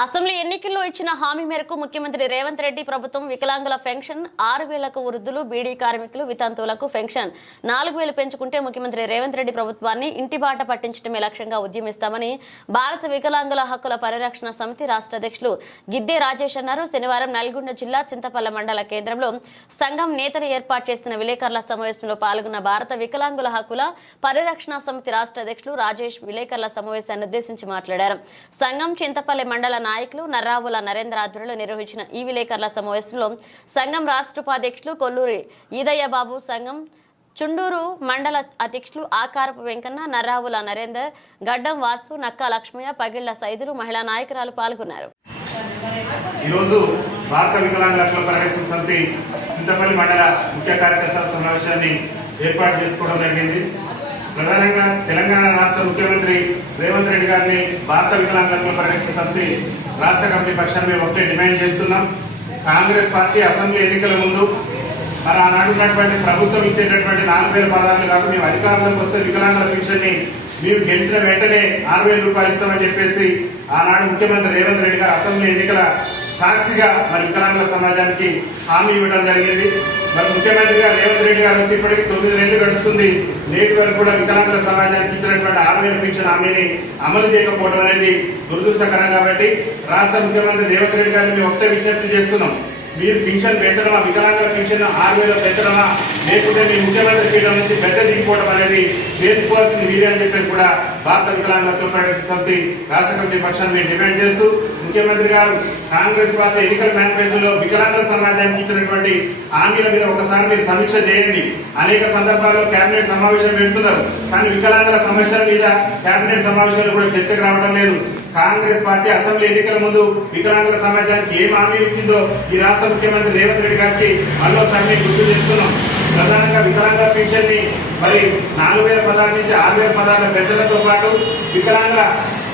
Assembly ఎన్నికల్లో ఇచ్చిన హామీ మేరకు ముఖ్యమంత్రి రేవంత్ రెడ్డి ప్రభుత్వం వికలాంగుల పెన్షన్ ఆరు వేలకు వృద్ధులు బీడీ కార్మికులు వితంతువులకు పెన్షన్ నాలుగు వేలు పెంచుకుంటే ముఖ్యమంత్రి రేవంత్ రెడ్డి ప్రభుత్వాన్ని ఇంటి బాట పట్టించడమే లక్ష్యంగా ఉద్యమిస్తామని భారత వికలాంగుల హక్కుల పరిరక్షణ సమితి రాష్ట్ర అధ్యక్షులు గిద్దే రాజేష్ అన్నారు. శనివారం నల్గొండ జిల్లా చింతపల్ల మండల కేంద్రంలో సంఘం నేతలు ఏర్పాటు చేసిన విలేకరుల సమావేశంలో పాల్గొన్న భారత వికలాంగుల హక్కుల పరిరక్షణ సమితి రాష్ట్ర అధ్యక్షులు రాజేష్ విలేకరుల సమావేశాన్ని ఉద్దేశించి మాట్లాడారు. సంఘం చింతపల్లి మండల నాయకులు నర్రావుల నరేంద్ర ఆధ్వర్యంలో నిర్వహించిన ఈ విలేకరుల సమావేశంలో సంఘం రాష్ట్ర ఉపాధ్యక్షులు కొల్లూరి ఈదయ్య బాబు సంఘం చుండూరు మండల అధ్యక్షులు ఆకారపు వెంకన్న నర్రావుల నరేందర్ గడ్డం వాసు నక్కా లక్ష్మయ్య పగిళ్ళ సైదులు మహిళా నాయకురాలు పాల్గొన్నారు. ఈరోజు భారత వికలాంగుల సమితి చింతపల్లి మండల ముఖ్య కార్యకర్తల సమావేశాన్ని ఏర్పాటు చేసుకోవడం జరిగింది. ప్రధానంగా తెలంగాణ రాష్ట్ర ముఖ్యమంత్రి రేవంత్ రెడ్డి గారిని భారత వికలాంగుల పరిరక్షణ సమితి రాష్ట్ర కమిటీ పక్షాన్ని మేము ఒకటే డిమాండ్ చేస్తున్నాం. కాంగ్రెస్ పార్టీ అసెంబ్లీ ఎన్నికల ముందు మరి ఆనాడున్నటువంటి ప్రభుత్వం ఇచ్చేటటువంటి నాలుగు వేల పదాలు కాదు మేము అధికారంలోకి వస్తే వికలాంగుల పెన్షన్ని మేము గెలిచిన వెంటనే ఆరు వేల రూపాయలు ఇస్తామని చెప్పేసి ఆనాడు ముఖ్యమంత్రి రేవంత్ రెడ్డి గారు అసెంబ్లీ ఎన్నికల సాక్షిగా మరి వికలాంగుల సమాజానికి హామీ ఇవ్వడం జరిగింది. మరి ముఖ్యమంత్రిగా రేవంత్ రెడ్డి గారు వచ్చి ఇప్పటికి తొమ్మిది నెలలు గడుస్తుంది. నేటి వరకు కూడా వికలాంగుల సమాజానికి ఇచ్చినటువంటి ఆరు వేల పెన్షన్ హామీని అమలు చేయకపోవడం అనేది దురదృష్టకరం కాబట్టి రాష్ట్ర ముఖ్యమంత్రి రేవంత్ రెడ్డి గారిని మేము ఒక్క విజ్ఞప్తి చేస్తున్నాం. మీరు పింఛన్ పెంచడమా వికలాంగుల పింఛన్ ఆరు వేలు పెంచడమా లేకుంటే మీ ముఖ్యమంత్రి పీఠం నుంచి పెద్ద దిగిపోవడం అనేది తెలుసుకోవాల్సింది మీరే అని చెప్పేసి కూడా భారత వికలాంగుల హక్కుల పరిరక్షణ సమితి రాష్ట్ర కమిటీ పక్షాన్ని డిమాండ్ చేస్తూ ముఖ్యమంత్రి గారు కాంగ్రెస్ పార్టీ ఎన్నికల మేనిఫెస్టోలో వికలాంగుల సమాజానికి ఇచ్చినటువంటి హామీల మీద ఒకసారి మీరు సమీక్ష చేయండి. అనేక సందర్భాల్లో కేబినెట్ సమావేశం పెడుతున్నారు. కానీ వికలాంగుల సమస్యల మీద కేబినెట్ సమావేశాలు కూడా చర్చకు రావడం లేదు. కాంగ్రెస్ పార్టీ అసెంబ్లీ ఎన్నికల ముందు వికలాంగుల సమాజానికి ఏం హామీ ఇచ్చిందో ఈ రాష్ట్ర ముఖ్యమంత్రి రేవంత్ రెడ్డి గారికి మరోసారి గుర్తు చేస్తున్నాం. ప్రధానంగా వికలాంగ పెన్షన్ని మరి నాలుగు వేల పదాల నుంచి ఆరు వేల పదాల పెన్షన్లతో పాటు వికలాంగ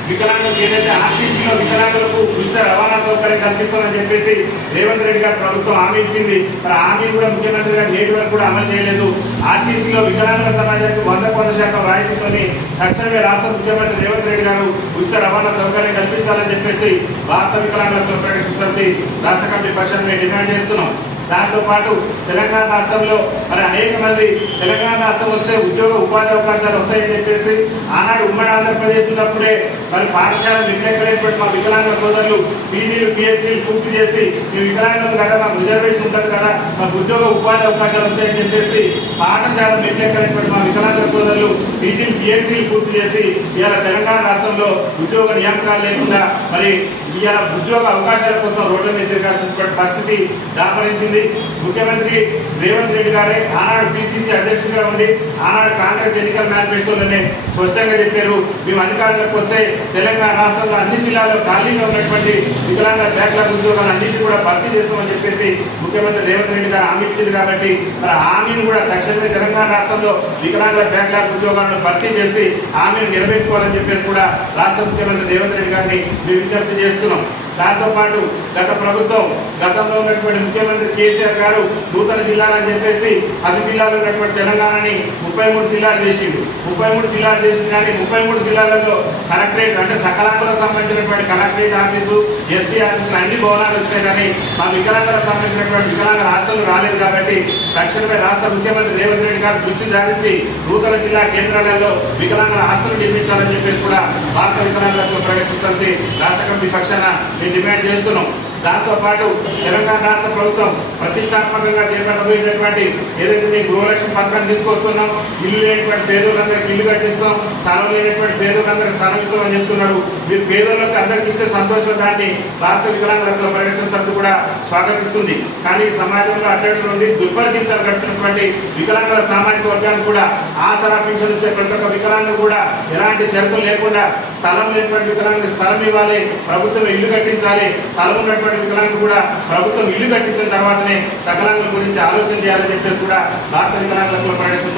వికలాంగులకు ఏదైతే ఆర్టీసీలో వికలాంగులకు ఉచిత రవాణా సౌకర్యం కల్పిస్తామని చెప్పేసి రేవంత్ రెడ్డి గారు ప్రభుత్వం హామీ ఇచ్చింది. మరి హామీ కూడా ముఖ్యమంత్రి గారు నేటి వరకు కూడా అమలు చేయలేదు. ఆర్టీసీలో వికలాంగుల సమాజానికి వంద కొంత శాతం రాయితీతోని తక్షణమే రాష్ట్ర ముఖ్యమంత్రి రేవంత్ రెడ్డి గారు ఉచిత రవాణా సౌకర్యం కల్పించాలని చెప్పేసి భారత వికలాంగులతో ప్రకటిస్తుంది రాష్ట్ర కమిటీ పక్షాన్ని డిమాండ్ చేస్తున్నాం. దాంతో పాటు తెలంగాణ రాష్ట్రంలో మరి అనేక మంది తెలంగాణ రాష్ట్రం వస్తే ఉద్యోగ ఉపాధి అవకాశాలు వస్తాయని చెప్పేసి ఆనాడు ఉమ్మడి ఆంధ్రప్రదేశ్ ఉన్నప్పుడే మరి పాఠశాల నిర్ణయించినటువంటి మా వికలాంగ సోదరులు పీజీలు పిహెచ్డీలు పూర్తి చేసి మీ వికలాంగులు కదా మాకు రిజర్వేషన్ ఉంటుంది కదా మాకు ఉద్యోగ ఉపాధి అవకాశాలు వస్తాయని చెప్పేసి పాఠశాల నిర్ణయించినటువంటి మా వికలాంగ సోదరులు పీజీలు పిహెచ్డీలు పూర్తి చేసి ఇలా తెలంగాణ రాష్ట్రంలో ఉద్యోగ నియామకాలు లేకుండా మరి ఇవాళ ఉద్యోగ అవకాశాల కోసం రోడ్ల మీద తిరగాల్సినటువంటి పరిస్థితి దాపరించింది. ముఖ్యమంత్రి రేవంత్ రెడ్డి గారే ఆనాడు పిసిసి అధ్యక్షుడిగా ఉండి ఆనాడు కాంగ్రెస్ ఎన్నికల మేనిఫెస్టోలోనే స్పష్టంగా చెప్పారు. మేము అధికారంలోకి వస్తే తెలంగాణ రాష్ట్రంలో అన్ని జిల్లాల్లో ఖాళీగా ఉన్నటువంటి వికలాంగ బ్యాక్లాగ్ ఉద్యోగాలు అన్నింటినీ కూడా భర్తీ చేస్తామని చెప్పేసి ముఖ్యమంత్రి రేవంత్ రెడ్డి గారు హామీ ఇచ్చింది కాబట్టి మరి హామీని కూడా తక్షణమే తెలంగాణ రాష్ట్రంలో వికలాంగ బ్యాక్లాగ్ ఉద్యోగాలను భర్తీ చేసి హామీని నిలబెట్టుకోవాలని చెప్పేసి కూడా రాష్ట్ర ముఖ్యమంత్రి రేవంత్ రెడ్డి గారిని మేము విజ్ఞప్తి చేస్తున్నాం. దాంతోపాటు గత ప్రభుత్వం గతంలో ఉన్నటువంటి ముఖ్యమంత్రి కేసీఆర్ గారు నూతన జిల్లాలని చెప్పేసి పది జిల్లాలో ఉన్నటువంటి తెలంగాణని ముప్పై మూడు జిల్లాలు చేసిండు. ముప్పై మూడు జిల్లాలు చేసింది కానీ ముప్పై మూడు జిల్లాలలో కలెక్టరేట్ అంటే సకలాంగులకు సంబంధించినటువంటి కలెక్టరేట్ ఆఫీసు ఎస్పీ ఆఫీసులు అన్ని భవనాలు వచ్చాయి కానీ మా వికలాంగులకు సంబంధించినటువంటి వికలాంగ రాష్ట్రాలు రాలేదు కాబట్టి తక్షణమే రాష్ట్ర ముఖ్యమంత్రి రేవంత్ రెడ్డి గారు దృష్టి సారించి నూతన జిల్లా కేంద్రాలలో వికలాంగుల హాస్టల్ నిర్మించాలని చెప్పేసి కూడా భారత వికలాంగులతో ప్రవేశిస్తుంది రాష్ట్ర కమిటీ పక్షాన మేము డిమాండ్ చేస్తున్నాం. దాంతోపాటు తెలంగాణ రాష్ట్ర ప్రభుత్వం ప్రతిష్టాత్మకంగా చేపట్టబోయేటటువంటి ఏదైతే మేము గృహలక్ష్మి పథకాన్ని తీసుకొస్తున్నాం ఇల్లు లేనటువంటి పేదోళ్ళందరికీ ఇల్లు కట్టిస్తాం స్థలం లేనటువంటి పేదోళ్ళందరికీ స్థలం ఇస్తామని చెప్తున్నాడు. మీరు పేదోళ్ళకి అందరికీ ఇస్తే సంతోషం దాన్ని భారత వికలాంగుల పరిరక్షణ సమితి కూడా స్వాగతిస్తుంది. కానీ సమాజంలో అట్టడి ఉంది దుర్భరగింతలు కట్టినటువంటి వికలాంగుల సామాజిక వర్గానికి కూడా ఆసరా పింఛన్ వచ్చే ప్రతి ఒక్క వికలాంగులు కూడా ఎలాంటి షరతులు లేకుండా స్థలం లేనటువంటి వికలాంగులకు స్థలం ఇవ్వాలి ప్రభుత్వం ఇల్లు కట్టించాలి స్థలం ఉన్నటువంటి ఉన్నటువంటి వికలాంగులు కూడా ప్రభుత్వం ఇల్లు కట్టించిన తర్వాతనే సకలాంగుల గురించి ఆలోచన చేయాలని చెప్పేసి కూడా భారత వికలాంగుల కుల పరిరక్షణ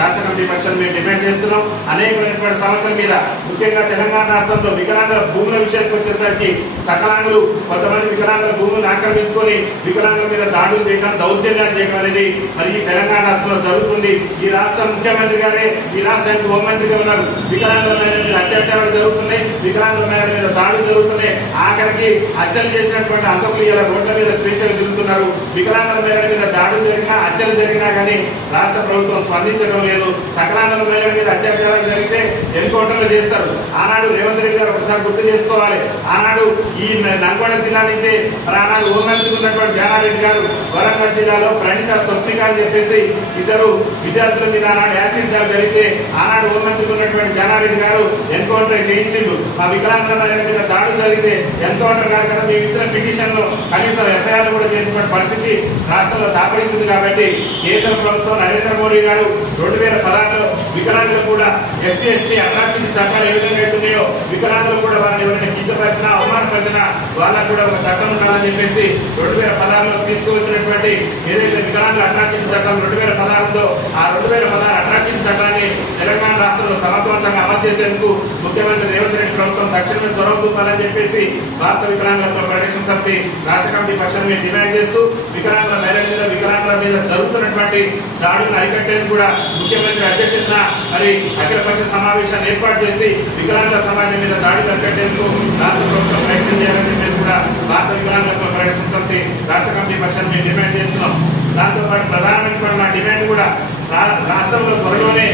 రాష్ట్ర కమిటీ పక్షాన్ని మేము డిమాండ్ చేస్తున్నాం. అనేకమైనటువంటి సమస్యల మీద ముఖ్యంగా తెలంగాణ రాష్ట్రంలో వికలాంగుల భూముల విషయానికి వచ్చేసరికి సకలాంగులు కొంతమంది వికలాంగుల భూములను ఆక్రమించుకొని వికలాంగుల మీద దాడులు చేయడం దౌర్జన్యాలు చేయడం అనేది మరి ఈ తెలంగాణ రాష్ట్రంలో జరుగుతుంది. ఈ రాష్ట్ర ముఖ్యమంత్రి గారే ఈ రాష్ట్రానికి హోంమంత్రిగా ఉన్నారు. వికలాంగుల మీద అత్యాచారాలు జరుగుతున్నాయి. వికలాంగుల మీద దాడులు జరుగుతున్నాయి. ఆఖరికి హత్యలు చేసినటువంటి అంతకులు ఇలా రోడ్ల మీద స్వేచ్ఛలు తిరుగుతున్నారు. వికలాంగుల మహిళల మీద దాడులు జరిగినా హత్యలు జరిగినా కానీ రాష్ట్ర ప్రభుత్వం స్పందించడం లేదు. సకలాంగుల మహిళల మీద అత్యాచారాలు జరిగితే ఎన్కౌంటర్లు చేస్తారు. ఆనాడు రేవంత్ రెడ్డి గారు ఒకసారి గుర్తు చేసుకోవాలి. ఆనాడు ఈ నల్గొండ జిల్లా నుంచి మరి ఆనాడు హోంమంత్రి ఉన్నటువంటి జానారెడ్డి గారు వరంగల్ జిల్లాలో ప్రణిత స్వప్నిక అని చెప్పేసి ఇద్దరు విద్యార్థుల మీద ఆనాడు యాసిడ్ దాడి జరిగితే ఆనాడు హోంమంత్రి ఉన్నటువంటి జానారెడ్డి గారు ఎన్కౌంటర్ చేయించిండు. ఆ వికలాంగుల మీద దాడులు జరిగితే ఎన్కౌంటర్ కాదు కదా మేము ఇచ్చిన పిటిషన్లో కనీసం ఎఫ్ఐఆర్ కూడా చేసినటువంటి పరిస్థితి రాష్ట్రంలో దాపడించింది కాబట్టి కేంద్ర ప్రభుత్వం నరేంద్ర మోడీ గారు రెండు వేల పదహారులో వికలాంగులు కూడా ఎస్సీ ఎస్టీ అన్నార్చింది చట్టాలు ఏ విధంగా అవుతున్నాయో వికలాంగులు కూడా వారిని ఎవరైనా కించపరిచిన అవమానపరిచిన వాళ్ళకు కూడా ఒక చట్టం ఉండాలని చెప్పేసి రెండు వేల పదహారులో తీసుకువచ్చినటువంటి ఏదైతే వికలాంగులు అట్రాక్షన్ చట్టం రెండు వేల పదహారులో ఆ రెండు వేల పదహారు అట్రాక్షన్ చట్టాన్ని తెలంగాణ రాష్ట్రంలో సమర్థవంతంగా అమలు చేసేందుకు ముఖ్యమంత్రి రేవంత్ రెడ్డి ప్రభుత్వం తక్షణమే చొరవ చూపాలని చెప్పేసి భారత వికలాంగుల పరిరక్షణ సమితి రాష్ట్ర కమిటీ పక్షాన్ని డిమాండ్ చేస్తూ వికలాంగుల మహిళల వికలాంగుల మీద జరుగుతున్నటువంటి దాడులను అరికట్టేందుకు కూడా ముఖ్యమంత్రి అధ్యక్షతన మరి అఖిలపక్ష సమావేశాన్ని ఏర్పాటు చేసి వికలాంగుల సమాజం మీద దాడులు అరికట్టేందుకు రాష్ట్ర ప్రభుత్వం ప్రయత్నం చేయాలని చెప్పేసి కూడా భారత వికలాంగుల పరిరక్షణ సమితి రాష్ట్ర కమిటీ పక్షాన్ని డిమాండ్ చేస్తున్నాం. దాంతోపాటు ప్రధానమైనటువంటి మా డిమాండ్ కూడా రాష్ట్రంలో త్వరలోనే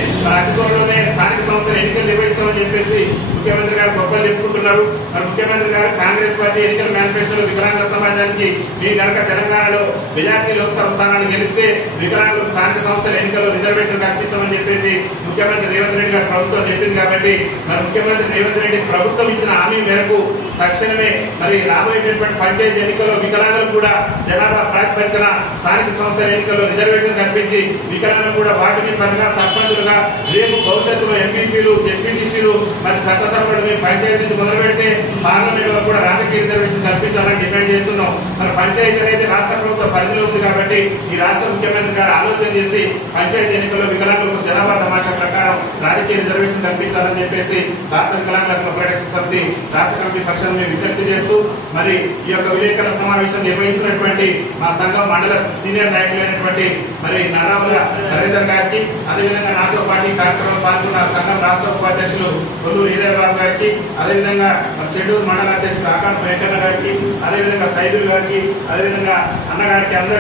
స్థానిక సంస్థల ఎన్నికలు నిర్వహిస్తామని చెప్పేసి ముఖ్యమంత్రి గారు గొప్పలు మరి ముఖ్యమంత్రి గారు కాంగ్రెస్ పార్టీ ఎన్నికల మేనిఫెస్టోలో వికలాంగ సమాజానికి మీ కనుక తెలంగాణలో మెజార్టీ లోక్సభ స్థానాన్ని గెలిస్తే వికలాంగులకు స్థానిక సంస్థల ఎన్నికల్లో రిజర్వేషన్ కల్పిస్తామని చెప్పేసి ముఖ్యమంత్రి రేవంత్ రెడ్డి గారు ప్రభుత్వం చెప్పింది కాబట్టి మరి ముఖ్యమంత్రి రేవంత్ రెడ్డి ప్రభుత్వం ఇచ్చిన హామీ మేరకు తక్షణమే మరి రాబోయేటటువంటి పంచాయతీ ఎన్నికల్లో వికలాంగులు కూడా జనాభా ప్రాతిపదికన స్థానిక సంస్థల ఎన్నికల్లో రిజర్వేషన్ కల్పించి వికలాంగులు కూడా వాటిని మెంబర్గా సర్పంచులుగా రేపు భవిష్యత్తులో ఎంపీపీలు జెడ్పీటీసీలు మరి చట్టసభలు మేము పంచాయతీ మొదలు పెడితే పార్లమెంట్లో కూడా రాజకీయ రిజర్వేషన్ కల్పించాలని డిమాండ్ చేస్తున్నాం. మరి పంచాయతీ అనేది రాష్ట్ర ప్రభుత్వ పరిధిలో ఉంది కాబట్టి ఈ రాష్ట్ర ముఖ్యమంత్రి గారు ఆలోచన చేసి పంచాయతీ ఎన్నికల్లో వికలాంగ రాజకీయ రిజర్వేషన్ కల్పించాలని చెప్పేసి భారత వికలాంగుల ప్రొటెక్షన్ సమితి రాష్ట్ర కమిటీ పక్షాన్ని మేము విజ్ఞప్తి చేస్తూ మరి ఈ యొక్క విలేకరుల సమావేశం నిర్వహించినటువంటి మా సంఘం మండల సీనియర్ నాయకులైనటువంటి మరి నరావుల నరేందర్ గారికి అదేవిధంగా నాతో పాటు కార్యక్రమంలో పాల్గొన్న సంఘం రాష్ట్ర ఉపాధ్యక్షులు కొల్లూరు ఈదర్బాబు గారికి అదేవిధంగా చెడూరు మండల అధ్యక్షులు ఆకాంత్ వెంకన్న గారికి అదేవిధంగా సైదులు గారికి అదేవిధంగా అన్నగారికి అందరికీ